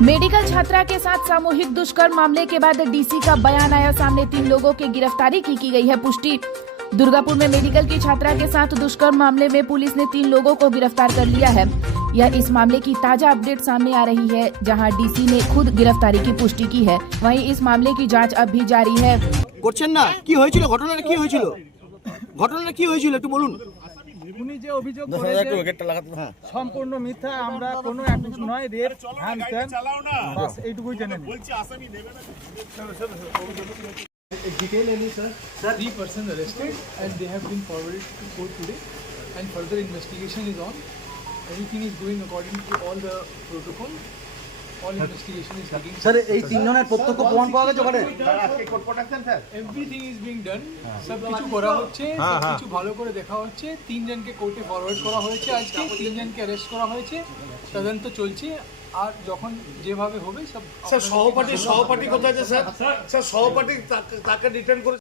Medical छात्रा के साथ सामूहिक दुष्कर्म मामले के बाद डीसी का बयान आया सामने। 3 लोगों की गिरफ्तारी की गई है पुष्टि। दुर्गापुर में मेडिकल की छात्रा के साथ दुष्कर्म मामले में पुलिस ने 3 लोगों को गिरफ्तार कर लिया है। यह इस मामले की ताजा अपडेट सामने आ रही है, जहां डीसी ने खुद गिरफ्तारी की पुष्टि की है। वहीं इस मामले की जांच अब भी जारी है। করছেন না কি হয়েছিল ঘটনাটা কি হয়েছিল ঘটনাটা কি হয়েছিল একটু বলুন। উনি যে অভিযোগ করেছেন সম্পূর্ণ মিথ্যা। আমরা কোনো অ্যাবিউজ নয়, রেপ হ্যান ত্যান, বাস এইটুকুই জেনে নিন। Detail any sir? 3 persons arrested and they have been forwarded to court today and further investigation is on. Everything is going according to all the protocol. All investigation is taking. Sir এই তিনজনের প্রত্যক্ষ প্রমাণ পাওয়া গেছে ওখানে? Everything is being done. সব কিছু করা হচ্ছে, সব কিছু ভালো করে দেখা হচ্ছে। 3 জনকে কোর্টে ফরওয়ার্ড করা হয়েছে, আজকে 3 জনকে অ্যারেস্ট করা হয়েছে। তদন্ত চলছে আর যখন যেভাবে হবে সব। স্যার সহপাঠী কোথায় আছে স্যার? স্যার সহপাঠী তাকে রিটার্ন করে